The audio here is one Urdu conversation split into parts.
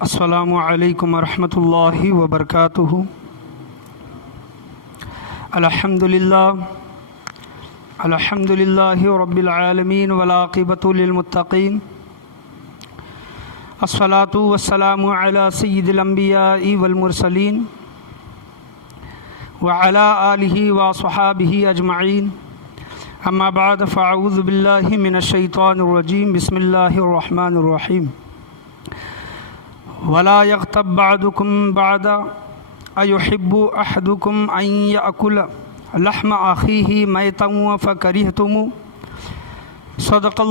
السلام علیکم ورحمۃ اللہ وبرکاتہ۔ الحمد للہ رب العالمین والعاقبۃ للمتقین، الصلاۃ والسلام علی سید الانبیاء والمرسلین وعلی آلہ وصحابہ اجمعین، اما بعد فاعوذ باللہ من الشیطان الرجیم، بسم اللہ الرحمن الرحیم۔ ولا يغتب بعضكم بعضا أيحب أحدكم أن يأكل لحم أخيه ميتا فكرهتم، صدق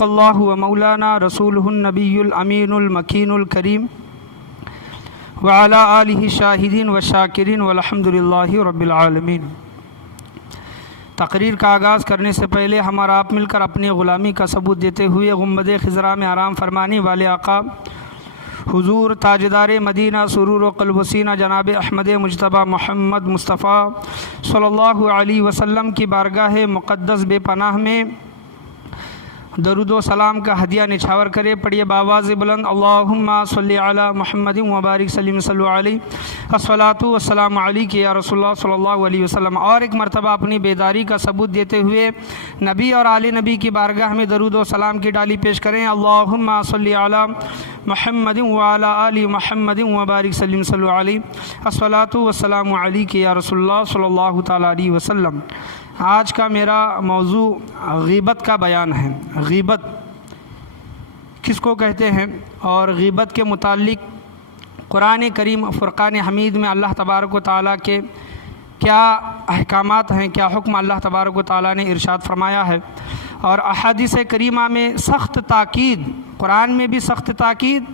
الله ومولانا رسوله النبي الأمين المكين الكريم، وعلى آله الشاهدين والشاكرين والحمد لله رب العالمين۔ تقریر کا آغاز کرنے سے پہلے ہم اور آپ مل کر اپنی غلامی کا ثبوت دیتے ہوئے گنبد خضرا میں آرام فرمانے والے آقا حضور تاجدار مدینہ سرور و قلب و سینہ جناب احمد مجتبیٰ محمد مصطفیٰ صلی اللہ علیہ وسلم کی بارگاہ مقدس بے پناہ میں درود و سلام کا ہدیہ نچھاور کرے۔ پڑھیے باواز بلند، اللہم صلی علی محمد وبارک سلم صلی علیہ، الصلاۃ والسلام علیک یا رسول اللہ صلی اللہ علیہ وسلم۔ اور ایک مرتبہ اپنی بیداری کا ثبوت دیتے ہوئے نبی اور آل نبی کی بارگاہ میں درود و سلام کی ڈالی پیش کریں۔ اللہم صلی علی محمد وعلی آل محمد وبارک سلم صلی علیہ، الصلاۃ والسلام علیک یا رسول اللہ صلی اللہ تعالیٰ علیہ وسلم۔ آج کا میرا موضوع غیبت کا بیان ہے۔ غیبت کس کو کہتے ہیں اور غیبت کے متعلق قرآن کریم فرقان حمید میں اللہ تبارک و تعالیٰ کے کیا احکامات ہیں، کیا حکم اللہ تبارک و تعالیٰ نے ارشاد فرمایا ہے، اور احادیث کریمہ میں سخت تاکید، قرآن میں بھی سخت تاکید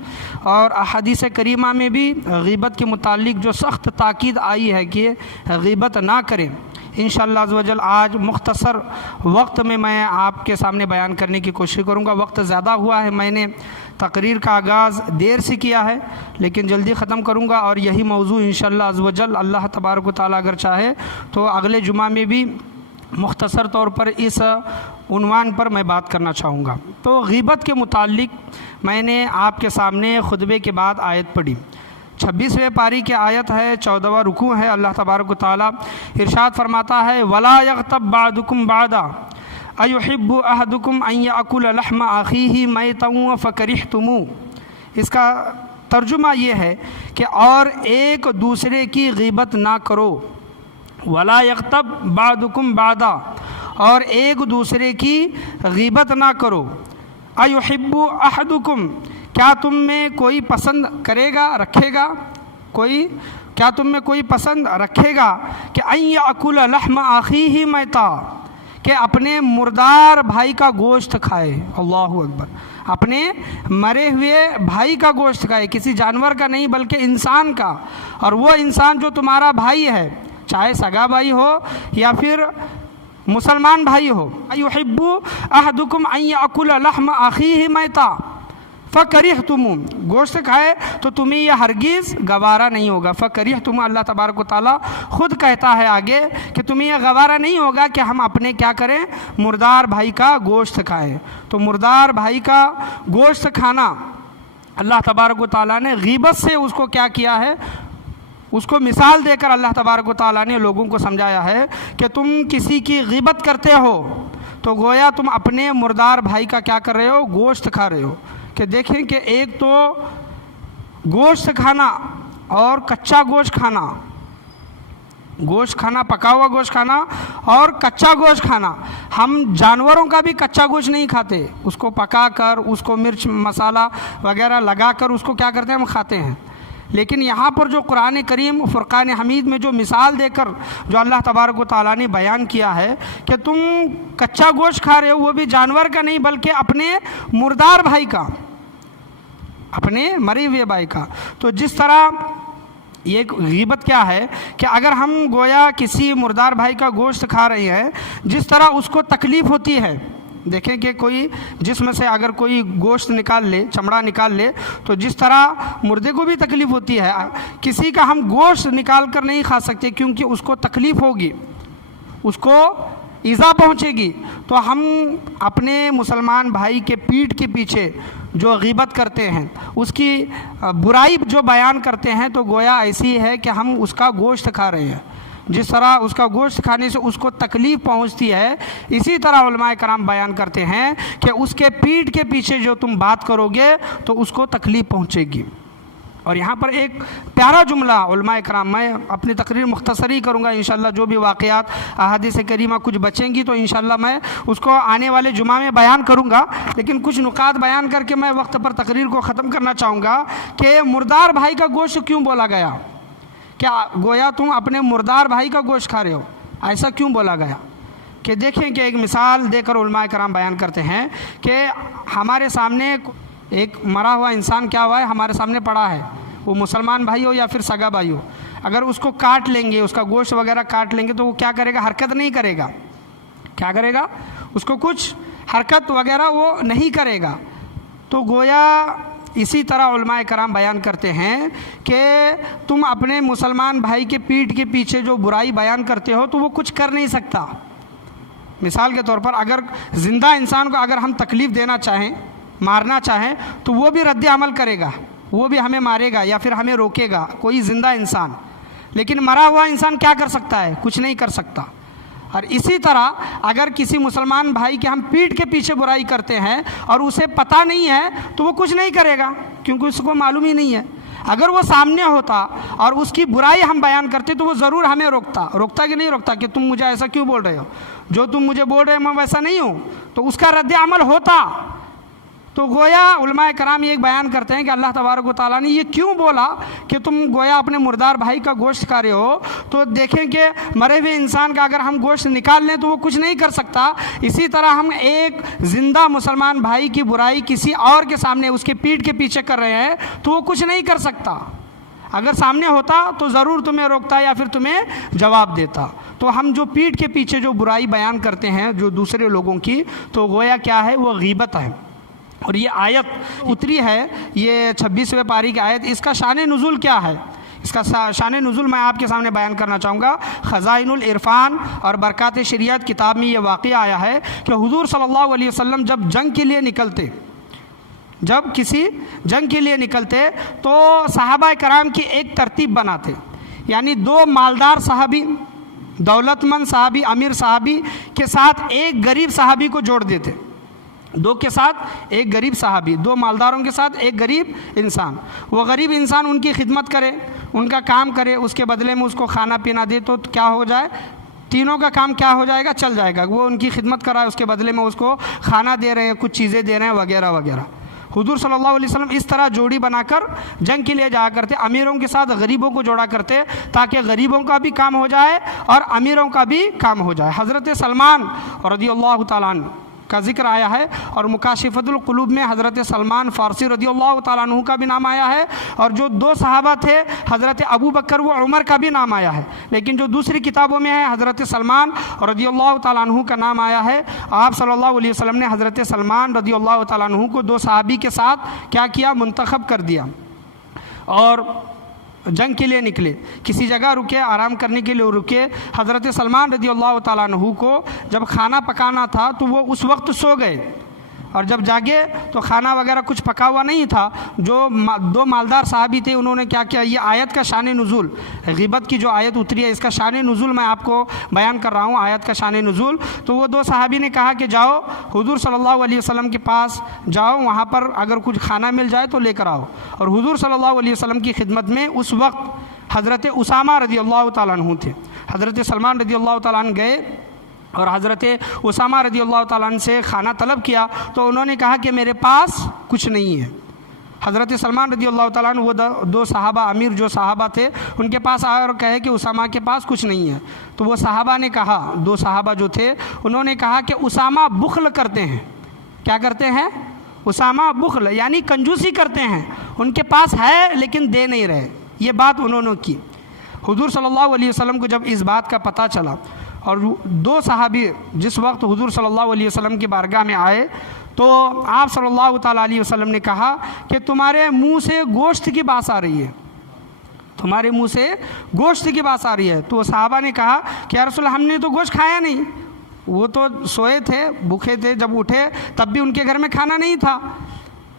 اور احادیث کریمہ میں بھی غیبت کے متعلق جو سخت تاکید آئی ہے کہ غیبت نہ کریں۔ انشاءاللہ عز و جل آج مختصر وقت میں آپ کے سامنے بیان کرنے کی کوشش کروں گا۔ وقت زیادہ ہوا ہے، میں نے تقریر کا آغاز دیر سے کیا ہے لیکن جلدی ختم کروں گا، اور یہی موضوع انشاءاللہ عز و جل اللہ تبارک و تعالیٰ اگر چاہے تو اگلے جمعہ میں بھی مختصر طور پر اس عنوان پر میں بات کرنا چاہوں گا۔ تو غیبت کے متعلق میں نے آپ کے سامنے خطبے کے بعد آیت پڑھی، 26ویں پاری کی آیت ہے، 14واں رکوع ہے۔ اللہ تبارک و تعالیٰ ارشاد فرماتا ہے وَلَا يَغْتَبْ بَعْضُكُمْ بَعْضًا أَيُحِبُّ أَحَدُكُمْ أَن يَأْكُلَ لَحْمَ أَخِيهِ مَيْتًا فَكَرِهْتُمُوهُ۔ اس کا ترجمہ یہ ہے کہ اور ایک دوسرے کی غیبت نہ کرو۔ وَلَا يَغْتَبْ بَعْضُكُمْ بَعْضًا، اور ایک دوسرے کی غیبت نہ کرو۔ أَيُحِبُّ أَحَدُكُمْ، کیا تم میں کوئی پسند کرے گا، رکھے گا، کیا تم میں کوئی پسند رکھے گا کہ ان یاکل لحم اخیہ میتا، کہ اپنے مردار بھائی کا گوشت کھائے۔ اللہ اکبر، اپنے مرے ہوئے بھائی کا گوشت کھائے، کسی جانور کا نہیں بلکہ انسان کا، اور وہ انسان جو تمہارا بھائی ہے، چاہے سگا بھائی ہو یا پھر مسلمان بھائی ہو۔ ایحب احدکم ان یاکل لحم اخیہ میتا فَكَرِهْتُمُ، گوشت کھائے تو تمہیں یہ ہرگز گوارا نہیں ہوگا۔ فَكَرِهْتُمُ، اللہ تبارک و تعالیٰ خود کہتا ہے آگے کہ تمہیں یہ گوارا نہیں ہوگا کہ ہم اپنے کیا کریں، مردار بھائی کا گوشت کھائیں۔ تو مردار بھائی کا گوشت کھانا، اللہ تبارک و تعالیٰ نے غیبت سے اس کو کیا کیا ہے، اس کو مثال دے کر اللہ تبارک و تعالیٰ نے لوگوں کو سمجھایا ہے کہ تم کسی کی غیبت کرتے ہو تو گویا تم اپنے مردار بھائی کا کیا کر رہے ہو، گوشت کھا رہے ہو۔ کہ دیکھیں کہ ایک تو گوشت کھانا اور کچا گوشت کھانا، پکا ہوا گوشت کھانا اور کچا گوشت کھانا۔ ہم جانوروں کا بھی کچا گوشت نہیں کھاتے، اس کو پکا کر، اس کو مرچ مسالہ وغیرہ لگا کر اس کو کیا کرتے ہیں، ہم کھاتے ہیں۔ لیکن یہاں پر جو قرآن کریم فرقان حمید میں جو مثال دے کر جو اللہ تبارک و تعالیٰ نے بیان کیا ہے کہ تم کچا گوشت کھا رہے ہو، وہ بھی جانور کا نہیں بلکہ اپنے مردار بھائی کا، اپنے مرے ہوئے بھائی کا۔ تو جس طرح یہ غیبت کیا ہے کہ اگر ہم گویا کسی مردار بھائی کا گوشت کھا رہے ہیں، جس طرح اس کو تکلیف ہوتی ہے، دیکھیں کہ کوئی جسم سے اگر کوئی گوشت نکال لے، چمڑا نکال لے، تو جس طرح مردے کو بھی تکلیف ہوتی ہے، کسی کا ہم گوشت نکال کر نہیں کھا سکتے کیونکہ اس کو تکلیف ہوگی، اس کو ایذا پہنچے گی۔ تو ہم اپنے مسلمان بھائی کے پیٹھ کے پیچھے جو غیبت کرتے ہیں، اس کی برائی جو بیان کرتے ہیں، تو گویا ایسی ہے کہ ہم اس کا گوشت کھا رہے ہیں۔ جس طرح اس کا گوشت کھانے سے اس کو تکلیف پہنچتی ہے، اسی طرح علماء کرام بیان کرتے ہیں کہ اس کے پیٹھ کے پیچھے جو تم بات کرو گے تو اس کو تکلیف پہنچے گی۔ اور یہاں پر ایک پیارا جملہ علماء کرام، میں اپنی تقریر مختصری کروں گا انشاءاللہ، جو بھی واقعات احادیث کریمہ کچھ بچیں گی تو انشاءاللہ میں اس کو آنے والے جمعہ میں بیان کروں گا، لیکن کچھ نکات بیان کر کے میں وقت پر تقریر کو ختم کرنا چاہوں گا کہ مردار بھائی کا گوشت کیوں بولا گیا؟ کیا گویا تم اپنے مردار بھائی کا گوشت کھا رہے ہو، ایسا کیوں بولا گیا؟ کہ دیکھیں کہ ایک مثال دے کر علماء کرام بیان کرتے ہیں کہ ہمارے سامنے ایک مرا ہوا انسان کیا ہوا ہے، ہمارے سامنے پڑا ہے، وہ مسلمان بھائی ہو یا پھر سگا بھائی ہو، اگر اس کو کاٹ لیں گے، اس کا گوشت وغیرہ کاٹ لیں گے تو وہ کیا کرے گا؟ حرکت نہیں کرے گا۔ کیا کرے گا؟ اس کو کچھ حرکت وغیرہ وہ نہیں کرے گا۔ تو گویا اسی طرح علماء کرام بیان کرتے ہیں کہ تم اپنے مسلمان بھائی کے پیٹھ کے پیچھے جو برائی بیان کرتے ہو تو وہ کچھ کر نہیں سکتا۔ مثال کے طور پر اگر زندہ انسان کو اگر ہم تکلیف دینا چاہیں، مارنا چاہیں، تو وہ بھی رد عمل کرے گا، وہ بھی ہمیں مارے گا یا پھر ہمیں روکے گا، کوئی زندہ انسان۔ لیکن مرا ہوا انسان کیا کر سکتا ہے؟ کچھ نہیں کر سکتا۔ اور اسی طرح اگر کسی مسلمان بھائی کے ہم پیٹھ کے پیچھے برائی کرتے ہیں اور اسے پتہ نہیں ہے تو وہ کچھ نہیں کرے گا، کیونکہ اس کو معلوم ہی نہیں ہے۔ اگر وہ سامنے ہوتا اور اس کی برائی ہم بیان کرتے تو وہ ضرور ہمیں روکتا کہ نہیں روکتا کہ تم مجھے ایسا کیوں بول رہے ہو، جو تم مجھے بول رہے ہو میں ویسا نہیں ہوں، تو اس کا رد عمل ہوتا۔ تو گویا علماء کرام یہ بیان کرتے ہیں کہ اللہ تبارک و تعالیٰ نے یہ کیوں بولا کہ تم گویا اپنے مردار بھائی کا گوشت کھا رہے ہو؟ تو دیکھیں کہ مرے ہوئے انسان کا اگر ہم گوشت نکال لیں تو وہ کچھ نہیں کر سکتا، اسی طرح ہم ایک زندہ مسلمان بھائی کی برائی کسی اور کے سامنے اس کے پیٹھ کے پیچھے کر رہے ہیں تو وہ کچھ نہیں کر سکتا۔ اگر سامنے ہوتا تو ضرور تمہیں روکتا یا پھر تمہیں جواب دیتا۔ تو ہم جو پیٹھ کے پیچھے جو برائی بیان کرتے ہیں جو دوسرے لوگوں کی، تو گویا کیا ہے؟ وہ غیبت ہے۔ اور یہ آیت اتری ہے، یہ 26ویں پاری کی آیت، اس کا شان نزول کیا ہے؟ اس کا شان نزول میں آپ کے سامنے بیان کرنا چاہوں گا۔ خزائن العرفان اور برکات شریعت کتاب میں یہ واقعہ آیا ہے کہ حضور صلی اللہ علیہ وسلم جب جنگ کے لیے نکلتے، جب کسی جنگ کے لیے نکلتے تو صحابہ کرام کی ایک ترتیب بناتے، یعنی 2 مالدار صحابی، دولت مند صحابی، امیر صحابی کے ساتھ ایک غریب صحابی کو جوڑ دیتے، 2 کے ساتھ ایک غریب صحابی، 2 مالداروں کے ساتھ ایک غریب انسان۔ وہ غریب انسان ان کی خدمت کرے، ان کا کام کرے، اس کے بدلے میں اس کو کھانا پینا دے، تو کیا ہو جائے؟ تینوں کا کام کیا ہو جائے گا؟ چل جائے گا۔ وہ ان کی خدمت کرائے، اس کے بدلے میں اس کو کھانا دے رہے ہیں، کچھ چیزیں دے رہے ہیں وغیرہ وغیرہ۔ حضور صلی اللہ علیہ وسلم اس طرح جوڑی بنا کر جنگ کے لیے جایا کرتے، امیروں کے ساتھ غریبوں کو جوڑا کرتے تاکہ غریبوں کا بھی کام ہو جائے اور امیروں کا بھی کام ہو جائے۔ حضرت سلمان رضی اللہ تعالیٰ عنہ کا ذکر آیا ہے، اور مکاشفۃ القلوب میں حضرت سلمان فارسی رضی اللہ تعالیٰ عنہ کا بھی نام آیا ہے، اور جو 2 صحابہ تھے حضرت ابو بکر و عمر کا بھی نام آیا ہے، لیکن جو دوسری کتابوں میں ہے حضرت سلمان رضی اللہ تعالیٰ عنہ کا نام آیا ہے۔ آپ صلی اللہ علیہ وسلم نے حضرت سلمان رضی اللہ تعالیٰ عنہ کو 2 صحابی کے ساتھ کیا کیا؟ منتخب کر دیا، اور جنگ کے لیے نکلے، کسی جگہ رکے، آرام کرنے کے لیے رکے۔ حضرت سلمان رضی اللہ تعالیٰ عنہ کو جب کھانا پکانا تھا تو وہ اس وقت سو گئے، اور جب جاگے تو کھانا وغیرہ کچھ پکا ہوا نہیں تھا۔ جو 2 مالدار صحابی تھے انہوں نے کیا کیا؟ یہ آیت کا شان نزول، غیبت کی جو آیت اتری ہے اس کا شان نزول میں آپ کو بیان کر رہا ہوں، آیت کا شان نزول۔ تو وہ 2 صحابی نے کہا کہ جاؤ حضور صلی اللہ علیہ وسلم کے پاس جاؤ، وہاں پر اگر کچھ کھانا مل جائے تو لے کر آؤ۔ اور حضور صلی اللہ علیہ وسلم کی خدمت میں اس وقت حضرت اسامہ رضی اللہ تعالیٰ عنہ تھے۔ حضرت سلمان رضی اللہ تعالیٰ عنہ گئے اور حضرت اسامہ رضی اللہ تعالیٰ عنہ سے کھانا طلب کیا، تو انہوں نے کہا کہ میرے پاس کچھ نہیں ہے۔ حضرت سلمان رضی اللہ تعالیٰ عنہ وہ 2 صحابہ امیر جو صحابہ تھے ان کے پاس آئے اور کہے کہ اسامہ کے پاس کچھ نہیں ہے۔ تو وہ صحابہ نے کہا، 2 صحابہ جو تھے انہوں نے کہا کہ اسامہ بخل کرتے ہیں۔ کیا کرتے ہیں؟ اسامہ بخل یعنی کنجوسی کرتے ہیں، ان کے پاس ہے لیکن دے نہیں رہے، یہ بات انہوں نے کی۔ حضور صلی اللہ علیہ وسلم کو جب اس بات کا پتہ چلا، اور 2 صحابی جس وقت حضور صلی اللہ علیہ وسلم کی بارگاہ میں آئے تو آپ صلی اللہ تعالیٰ علیہ وسلم نے کہا کہ تمہارے منہ سے گوشت کی بات آ رہی ہے، تمہارے منہ سے گوشت کی بات آ رہی ہے۔ تو صحابہ نے کہا کہ یا رسول اللہ ہم نے تو گوشت کھایا نہیں، وہ تو سوئے تھے، بھوکے تھے، جب اٹھے تب بھی ان کے گھر میں کھانا نہیں تھا۔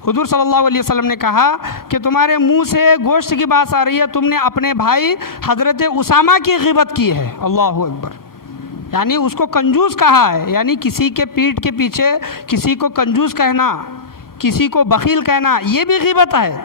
حضور صلی اللہ علیہ وسلم نے کہا کہ تمہارے منہ سے گوشت کی بات آ رہی ہے، تم نے اپنے بھائی حضرت اسامہ کی غیبت کی ہے۔ اللہ اکبر، یعنی اس کو کنجوس کہا ہے، یعنی کسی کے پیٹھ کے پیچھے کسی کو کنجوس کہنا، کسی کو بخیل کہنا، یہ بھی غیبت ہے۔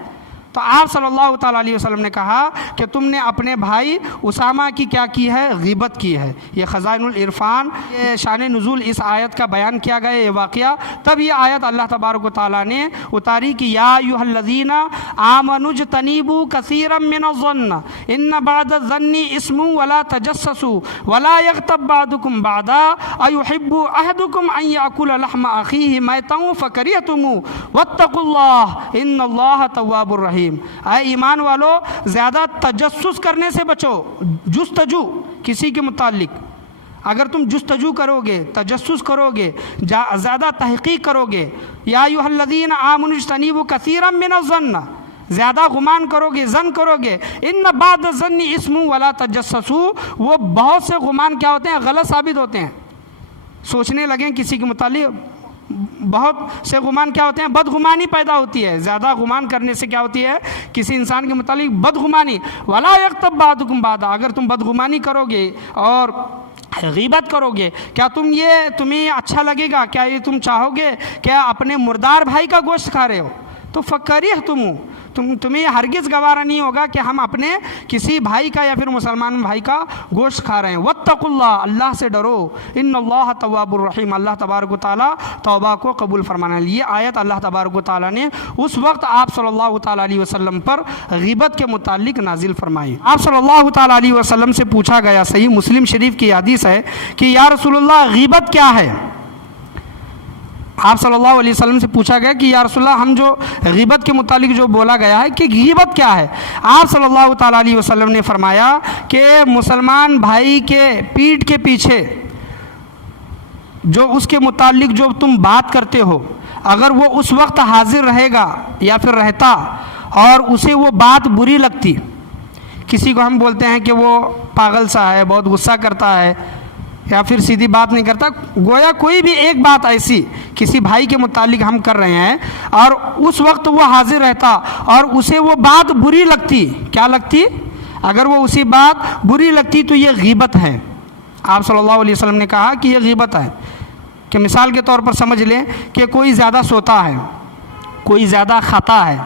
تو آپ صلی اللہ تعالیٰ علیہ وسلم نے کہا کہ تم نے اپنے بھائی اسامہ کی کیا کی ہے؟ غیبت کی ہے۔ یہ خزائن العرفان، یہ شان نزول اس آیت کا بیان کیا گیا یہ واقعہ، تب یہ آیت اللہ تبارک و تعالیٰ نے اتاری کہ یا ایھا الذین آمنوا اجتنبوا کثیرا من الظن ان بعض الظن اسم ولا تجسسوا ولا یغتب بعضکم بعضا ایحب احدکم ان یأکل لحم اخیہ میتا فکرہتموہ واتقوا اللہ ان اللہ تواب الرحیم۔ اے ایمان والو، زیادہ تجسس کرنے سے بچو، جستجو کسی کے متعلق۔ اگر تم جستجو کرو گے، تجسس کرو گے، زیادہ تحقیق کرو گے، یا ایھا الذین آمنوا اجتنبوا کثیرا من الظن، زیادہ گمان کرو گے، ظن کرو گے، ان بعض الظن اسم ولا تجسسوا، وہ بہت سے گمان کیا ہوتے ہیں؟ غلط ثابت ہوتے ہیں۔ سوچنے لگیں کسی کے متعلق، بہت سے گمان کیا ہوتے ہیں؟ بدگمانی پیدا ہوتی ہے۔ زیادہ گمان کرنے سے کیا ہوتی ہے؟ کسی انسان کے متعلق بدگمانی۔ ولا یغتب بعضکم بعضا، اگر تم بدگمانی کرو گے اور غیبت کرو گے، کیا تمہیں اچھا لگے گا؟ کیا یہ تم چاہو گے کیا اپنے مردار بھائی کا گوشت کھا رہے ہو؟ تو فکرہتموہ، تمہیں ہرگز گوارا نہیں ہوگا کہ ہم اپنے کسی بھائی کا یا پھر مسلمان بھائی کا گوشت کھا رہے ہیں۔ واتقوا اللہ، اللہ سے ڈرو، ان اللہ تواب الرحیم، اللہ تبارک و تعالیٰ توبہ کو قبول فرمانے والا۔ یہ آیت اللہ تبارک و تعالیٰ نے اس وقت آپ صلی اللہ تعالیٰ علیہ وسلم پر غیبت کے متعلق نازل فرمائی۔ آپ صلی اللہ تعالیٰ علیہ وسلم سے پوچھا گیا، صحیح مسلم شریف کی حدیث ہے کہ یا رسول اللہ غیبت کیا ہے؟ آپ صلی اللہ علیہ وسلم سے پوچھا گیا کہ یا رسول اللہ ہم جو غیبت کے متعلق جو بولا گیا ہے کہ غیبت کیا ہے؟ آپ صلی اللہ تعالیٰ علیہ وسلم نے فرمایا کہ مسلمان بھائی کے پیٹھ کے پیچھے جو اس کے متعلق جو تم بات کرتے ہو، اگر وہ اس وقت حاضر رہے گا یا پھر رہتا اور اسے وہ بات بری لگتی، کسی کو ہم بولتے ہیں کہ وہ پاگل سا ہے، بہت غصہ کرتا ہے یا پھر سیدھی بات نہیں کرتا، گویا کوئی بھی ایک بات ایسی کسی بھائی کے متعلق ہم کر رہے ہیں اور اس وقت وہ حاضر رہتا اور اسے وہ بات بری لگتی، کیا لگتی؟ اگر وہ اسی بات بری لگتی تو یہ غیبت ہے۔ آپ صلی اللہ علیہ وسلم نے کہا کہ یہ غیبت ہے۔ کہ مثال کے طور پر سمجھ لیں کہ کوئی زیادہ سوتا ہے، کوئی زیادہ کھاتا ہے،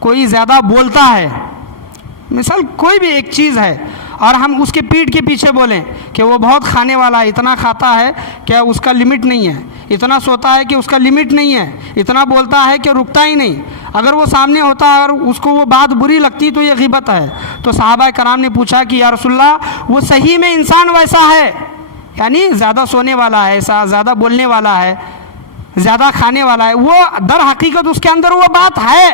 کوئی زیادہ بولتا ہے، مثال کوئی بھی ایک چیز ہے اور ہم اس کے پیٹھ کے پیچھے بولیں کہ وہ بہت کھانے والا ہے، اتنا کھاتا ہے کہ اس کا لمٹ نہیں ہے، اتنا سوتا ہے کہ اس کا لمٹ نہیں ہے، اتنا بولتا ہے کہ رکتا ہی نہیں، اگر وہ سامنے ہوتا ہے اور اس کو وہ بات بری لگتی تو یہ غیبت ہے۔ تو صحابہ کرام نے پوچھا کہ یا رسول اللہ وہ صحیح میں انسان ویسا ہے، یعنی زیادہ سونے والا ہے، زیادہ بولنے والا ہے، زیادہ کھانے والا ہے، وہ در حقیقت اس کے اندر وہ بات ہے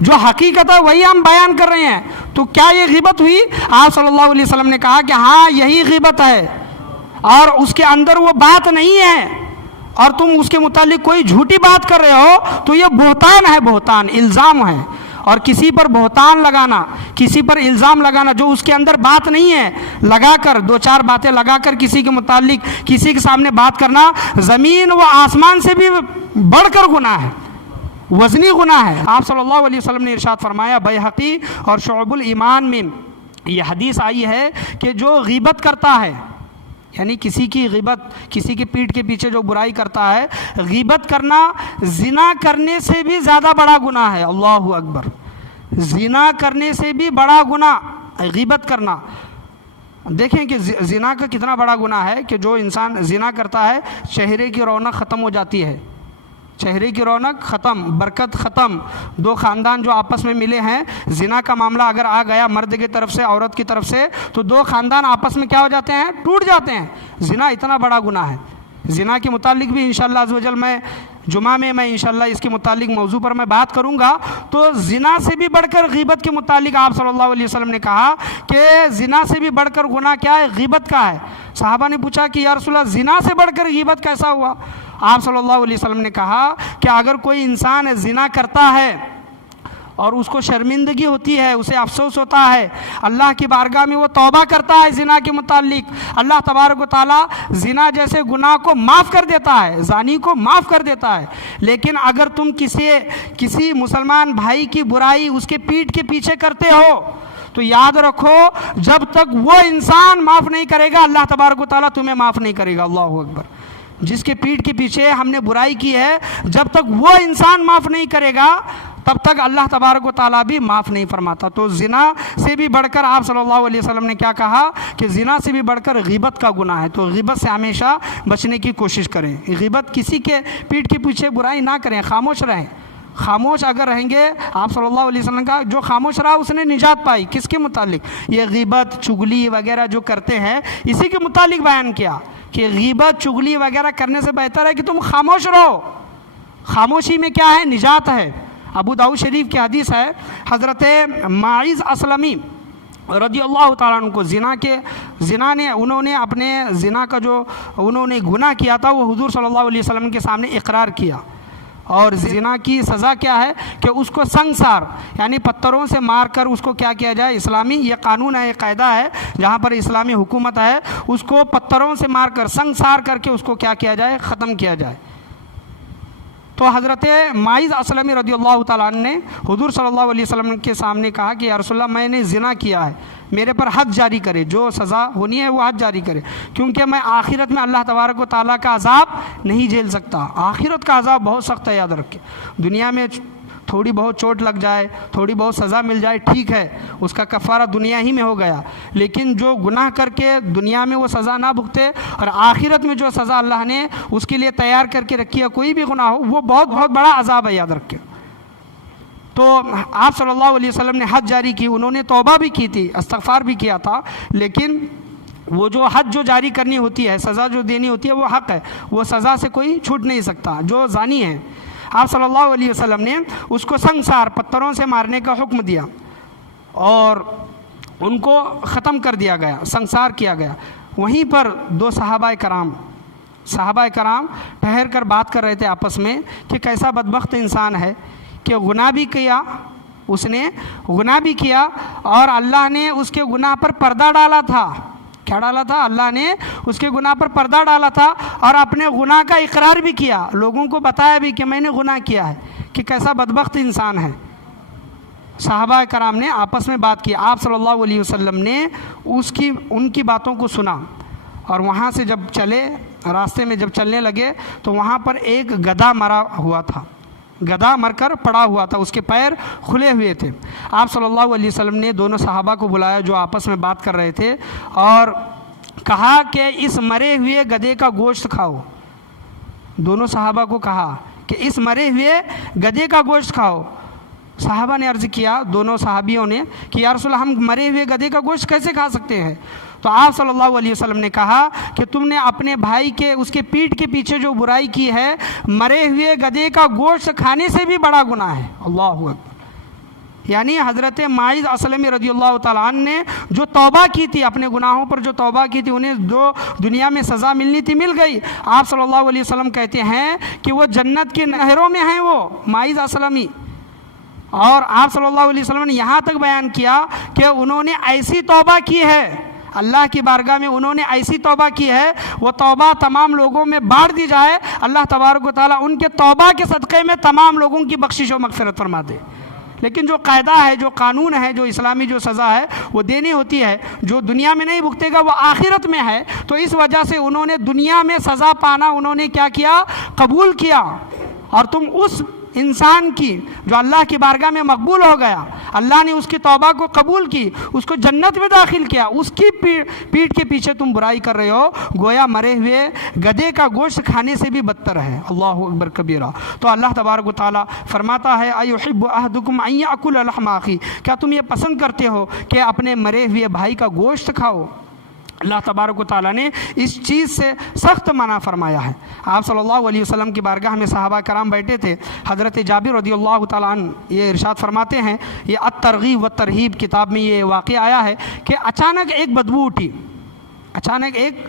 جو حقیقت ہے وہی ہم بیان کر رہے ہیں، تو کیا یہ غیبت ہوئی؟ آپ صلی اللہ علیہ وسلم نے کہا کہ ہاں یہی غیبت ہے، اور اس کے اندر وہ بات نہیں ہے اور تم اس کے متعلق کوئی جھوٹی بات کر رہے ہو تو یہ بہتان ہے، بہتان الزام ہے۔ اور کسی پر بہتان لگانا، کسی پر الزام لگانا جو اس کے اندر بات نہیں ہے، لگا کر دو چار باتیں لگا کر کسی کے متعلق کسی کے سامنے بات کرنا زمین و آسمان سے بھی بڑھ کر گناہ ہے، وزنی گناہ ہے۔ آپ صلی اللہ علیہ وسلم نے ارشاد فرمایا، بیہقی اور شعب الایمان میں یہ حدیث آئی ہے کہ جو غیبت کرتا ہے، یعنی کسی کی غیبت، کسی کی پیٹھ کے پیچھے جو برائی کرتا ہے، غیبت کرنا زنا کرنے سے بھی زیادہ بڑا گناہ ہے۔ اللہ اکبر، زنا کرنے سے بھی بڑا گناہ غیبت کرنا۔ دیکھیں کہ زنا کا کتنا بڑا گناہ ہے کہ جو انسان زنا کرتا ہے چہرے کی رونق ختم ہو جاتی ہے، چہرے کی رونق ختم، برکت ختم۔ دو خاندان جو آپس میں ملے ہیں، زنا کا معاملہ اگر آ گیا مرد کی طرف سے عورت کی طرف سے تو دو خاندان آپس میں کیا ہو جاتے ہیں؟ ٹوٹ جاتے ہیں۔ زنا اتنا بڑا گناہ ہے۔ زنا کے متعلق بھی انشاءاللہ عز و جل میں جمعہ میں انشاءاللہ اس کے متعلق موضوع پر میں بات کروں گا۔ تو زنا سے بھی بڑھ کر غیبت کے متعلق آپ صلی اللہ علیہ وسلم نے کہا کہ زنا سے بھی بڑھ کر گناہ کیا ہے؟ غیبت کا ہے۔ صحابہ نے پوچھا کہ یا رسول اللہ زنا سے بڑھ کر غیبت کیسا ہوا؟ آپ صلی اللہ علیہ وسلم نے کہا کہ اگر کوئی انسان زنا کرتا ہے اور اس کو شرمندگی ہوتی ہے، اسے افسوس ہوتا ہے، اللہ کی بارگاہ میں وہ توبہ کرتا ہے زنا کے متعلق، اللہ تبارک و تعالیٰ زنا جیسے گناہ کو معاف کر دیتا ہے، زانی کو معاف کر دیتا ہے۔ لیکن اگر تم کسی مسلمان بھائی کی برائی اس کے پیٹھ کے پیچھے کرتے ہو تو یاد رکھو جب تک وہ انسان معاف نہیں کرے گا اللہ تبارک و تعالیٰ تمہیں معاف نہیں کرے گا۔ اللہ اکبر۔ جس کے پیٹھ کے پیچھے ہم نے برائی کی ہے جب تک وہ انسان معاف نہیں کرے گا تب تک اللہ تبارک و تعالیٰ بھی معاف نہیں فرماتا۔ تو زنا سے بھی بڑھ کر آپ صلی اللہ علیہ وسلم نے کیا کہا کہ زنا سے بھی بڑھ کر غیبت کا گناہ ہے، تو غیبت سے ہمیشہ بچنے کی کوشش کریں۔ غیبت کسی کے پیٹھ کے پیچھے برائی نہ کریں، خاموش رہیں۔ خاموش اگر رہیں گے، آپ صلی اللہ علیہ وسلم کا جو خاموش رہا اس نے نجات پائی۔ کس کے متعلق؟ یہ غیبت چغلی وغیرہ جو کرتے ہیں اسی کے متعلق بیان کیا کہ غیبت چغلی وغیرہ کرنے سے بہتر ہے کہ تم خاموش رہو۔ خاموشی میں کیا ہے؟ نجات ہے۔ ابو داؤد شریف کی حدیث ہے، حضرت معیز اسلمی رضی اللہ تعالیٰ عنہ کو انہوں نے اپنے زنا کا جو انہوں نے گناہ کیا تھا وہ حضور صلی اللہ علیہ وسلم کے سامنے اقرار کیا۔ اور زنا کی سزا کیا ہے کہ اس کو سنگسار یعنی پتھروں سے مار کر اس کو کیا کیا جائے، اسلامی یہ قانون ہے، یہ قاعدہ ہے جہاں پر اسلامی حکومت ہے، اس کو پتھروں سے مار کر سنگسار کر کے اس کو کیا کیا جائے، ختم کیا جائے۔ تو حضرت معیز اسلمی رضی اللہ تعالیٰ عنہ نے حضور صلی اللہ علیہ وسلم کے سامنے کہا کہ یا رسول اللہ میں نے زنا کیا ہے، میرے پر حد جاری کرے، جو سزا ہونی ہے وہ حد جاری کرے، کیونکہ میں آخرت میں اللہ تبارک و تعالیٰ کا عذاب نہیں جھیل سکتا۔ آخرت کا عذاب بہت سخت ہے، یاد رکھیں۔ دنیا میں تھوڑی بہت چوٹ لگ جائے، تھوڑی بہت سزا مل جائے، ٹھیک ہے، اس کا کفارہ دنیا ہی میں ہو گیا، لیکن جو گناہ کر کے دنیا میں وہ سزا نہ بھگتے اور آخرت میں جو سزا اللہ نے اس کے لیے تیار کر کے رکھی ہے، کوئی بھی گناہ ہو، وہ بہت بہت بڑا عذاب ہے، یاد رکھیں۔ تو آپ صلی اللہ علیہ وسلم نے حد جاری کی، انہوں نے توبہ بھی کی تھی، استغفار بھی کیا تھا، لیکن وہ جو حد جو جاری کرنی ہوتی ہے، سزا جو دینی ہوتی ہے وہ حق ہے، وہ سزا سے کوئی چھوٹ نہیں سکتا۔ جو زانی ہے آپ صلی اللہ علیہ وسلم نے اس کو سنگسار پتھروں سے مارنے کا حکم دیا اور ان کو ختم کر دیا گیا، سنگسار کیا گیا۔ وہیں پر دو صحابہ کرام ٹھہر کر بات کر رہے تھے آپس میں کہ کیسا بدبخت انسان ہے کہ گناہ بھی کیا، اس نے گناہ بھی کیا اور اللہ نے اس کے گناہ پر پردہ ڈالا تھا۔ کیا ڈالا تھا؟ اللہ نے اس کے گناہ پر پردہ ڈالا تھا اور اپنے گناہ کا اقرار بھی کیا، لوگوں کو بتایا بھی کہ میں نے گناہ کیا ہے، کہ کیسا بدبخت انسان ہے۔ صحابہ کرام نے آپس میں بات کی، آپ صلی اللہ علیہ وسلم نے ان کی باتوں کو سنا اور وہاں سے جب چلے، راستے میں جب چلنے لگے تو وہاں پر ایک گدھا مرا ہوا تھا، گدھا مر کر پڑا ہوا تھا، اس کے پیر کھلے ہوئے تھے۔ آپ صلی اللہ علیہ وسلم نے دونوں صحابہ کو بلایا جو آپس میں بات کر رہے تھے اور کہا کہ اس مرے ہوئے گدھے کا گوشت کھاؤ۔ دونوں صحابہ کو کہا کہ اس مرے ہوئے گدھے کا گوشت کھاؤ۔ صحابہ نے عرض کیا، دونوں صحابیوں نے، کہ یا رسول اللہ ہم مرے ہوئے گدھے کا گوشت کیسے کھا سکتے ہیں؟ تو آپ صلی اللہ علیہ وسلم نے کہا کہ تم نے اپنے بھائی کے اس کے پیٹھ کے پیچھے جو برائی کی ہے، مرے ہوئے گدھے کا گوشت کھانے سے بھی بڑا گناہ ہے۔ اللہ اکبر۔ یعنی حضرت معیز اسلمی رضی اللہ تعالیٰ عنہ نے جو توبہ کی تھی، اپنے گناہوں پر جو توبہ کی تھی، انہیں جو دنیا میں سزا ملنی تھی مل گئی۔ آپ صلی اللہ علیہ وسلم کہتے ہیں کہ وہ جنت کی نہروں میں ہیں، وہ معیز اسلمی۔ اور آپ صلی اللہ علیہ وسلم نے یہاں تک بیان کیا کہ انہوں نے ایسی توبہ کی ہے، اللہ کی بارگاہ میں انہوں نے ایسی توبہ کی ہے، وہ توبہ تمام لوگوں میں بانٹ دی جائے، اللہ تبارک و تعالیٰ ان کے توبہ کے صدقے میں تمام لوگوں کی بخشش و مغفرت فرما دے۔ لیکن جو قاعدہ ہے، جو قانون ہے، جو اسلامی جو سزا ہے وہ دینی ہوتی ہے، جو دنیا میں نہیں بھگتے گا وہ آخرت میں ہے۔ تو اس وجہ سے انہوں نے دنیا میں سزا پانا انہوں نے کیا کیا؟ قبول کیا۔ اور تم اس انسان کی جو اللہ کی بارگاہ میں مقبول ہو گیا، اللہ نے اس کی توبہ کو قبول کی، اس کو جنت میں داخل کیا، اس کی پیٹھ کے پیچھے تم برائی کر رہے ہو، گویا مرے ہوئے گدھے کا گوشت کھانے سے بھی بدتر ہے۔ اللہ اکبر کبیرہ۔ تو اللہ تبارک و تعالیٰ فرماتا ہے ایحب احدکم ان یاکل لحم اخیہ، کیا تم یہ پسند کرتے ہو کہ اپنے مرے ہوئے بھائی کا گوشت کھاؤ؟ اللہ تبارک و تعالیٰ نے اس چیز سے سخت منع فرمایا ہے۔ آپ صلی اللہ علیہ وسلم کی بارگاہ میں صحابہ کرام بیٹھے تھے، حضرت جابر رضی اللہ تعالیٰ عنہ یہ ارشاد فرماتے ہیں، یہ الترغیب والترہیب کتاب میں یہ واقعہ آیا ہے کہ اچانک ایک بدبو اٹھی، اچانک ایک